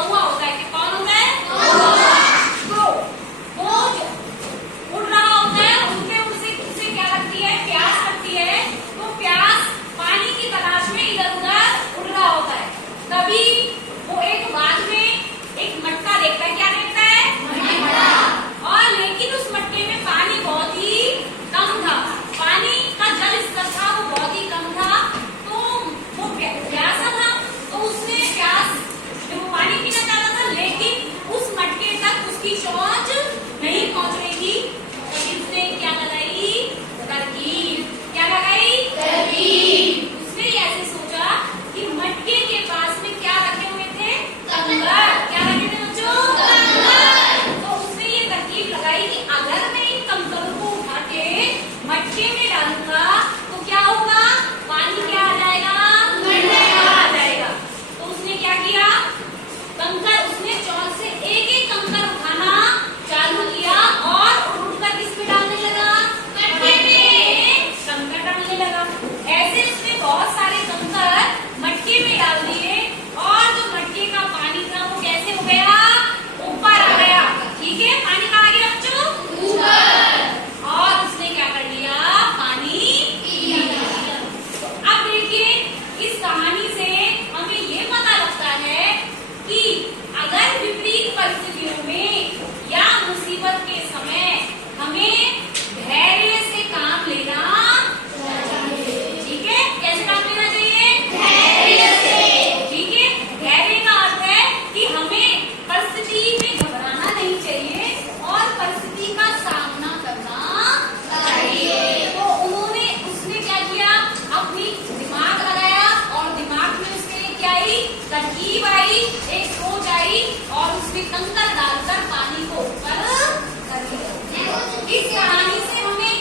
कौवा होता है। कौन होता है? तो वो उड़ रहा होता है, उनपे उसे क्या लगती है? प्यास लगती है। तो प्यास पानी की तलाश में इधर उधर उड़ रहा होता है। तभी वो एक बाग में एक मटका देखता है। क्या देखता है? मटका। और लेकिन उस मटके में पानी बहुत ही कम था। पानी का जल स्तर था वो बहुत ही कम था। तो वो प्यासा था, तो उसने प्यास वो पानी पीना चाहता था, लेकिन उस मटके तक उसकी पहुंच नहीं पहुंच रही थी। तभी उसने क्या लगाई? तरकीब। क्या लगाई? तरकीब। उसने ऐसे सोचा कि मटके के पास में क्या रखे हुए थे? कंकर। क्या रखे थे बच्चों? कंकर। तो उसने ये तरकीब लगाई कि अगर मैं इन कंकरों को उठा के मटके में डालूंगा तो क्या होगा? पानी क्या आ जाएगा? आ जाएगा। तो उसने क्या किया? कंकर उसने चौक से एक एक कंकर उठाना चालू किया और उठकर किस पे डालने लगा? मटके में कंकर डालने लगा। ऐसे उसने बहुत सारे कंकर मटके में डाल दिए और जो मटके का पानी था वो कैसे हो गया? ऊपर आ गया। ठीक है, पानी कहाँ आ गया बच्चों? ऊपर। और उसने क्या कर लिया? पानी पी लिया। अब देखिए, इस कहानी से हमें ये पता लगता है कि अगर विपरीत परिस्थितियों में या मुसीबत के समय हमें धैर्य से काम लेना चाहिए। ठीक है, कैसे काम लेना चाहिए? धैर्य से। ठीक है, धैर्य का अर्थ है कि हमें परिस्थिति में घबराना नहीं चाहिए और परिस्थिति का सामना करना चाहिए। तो उसने क्या किया? अपनी दिमाग लगाया और दिमाग में उसके क्या आई? तरकीब आई, एक सोच आई और उसने कंकर डालकर पानी को ऊपर कर दिया। इस कहानी से हमें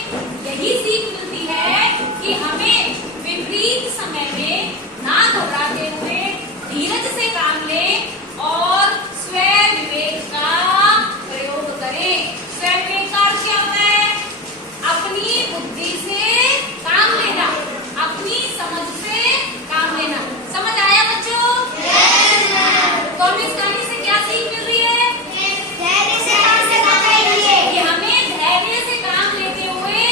यही सीख मिलती है कि हमें विपरीत समय में ना घबराते हुए धीरज से काम लें और स्व विवेक का प्रयोग करें। स्व विवेक का अर्थ क्या होता है? अपनी बुद्धि से काम लेना, अपनी समझ से काम लेना। समझ आया बच्चों? तो हमें इस कहानी से क्या सीख मिल रही है? कि हमें धैर्य से काम लेते हुए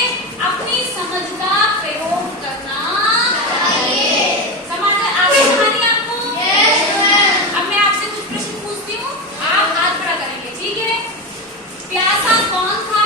अपनी समझ का प्रयोग करना चाहिए। समझ आगे समझ आपको? अब मैं आपसे कुछ प्रश्न पूछती हूँ, आप हाथ खड़ा करेंगे। ठीक है? प्यासा कौन था?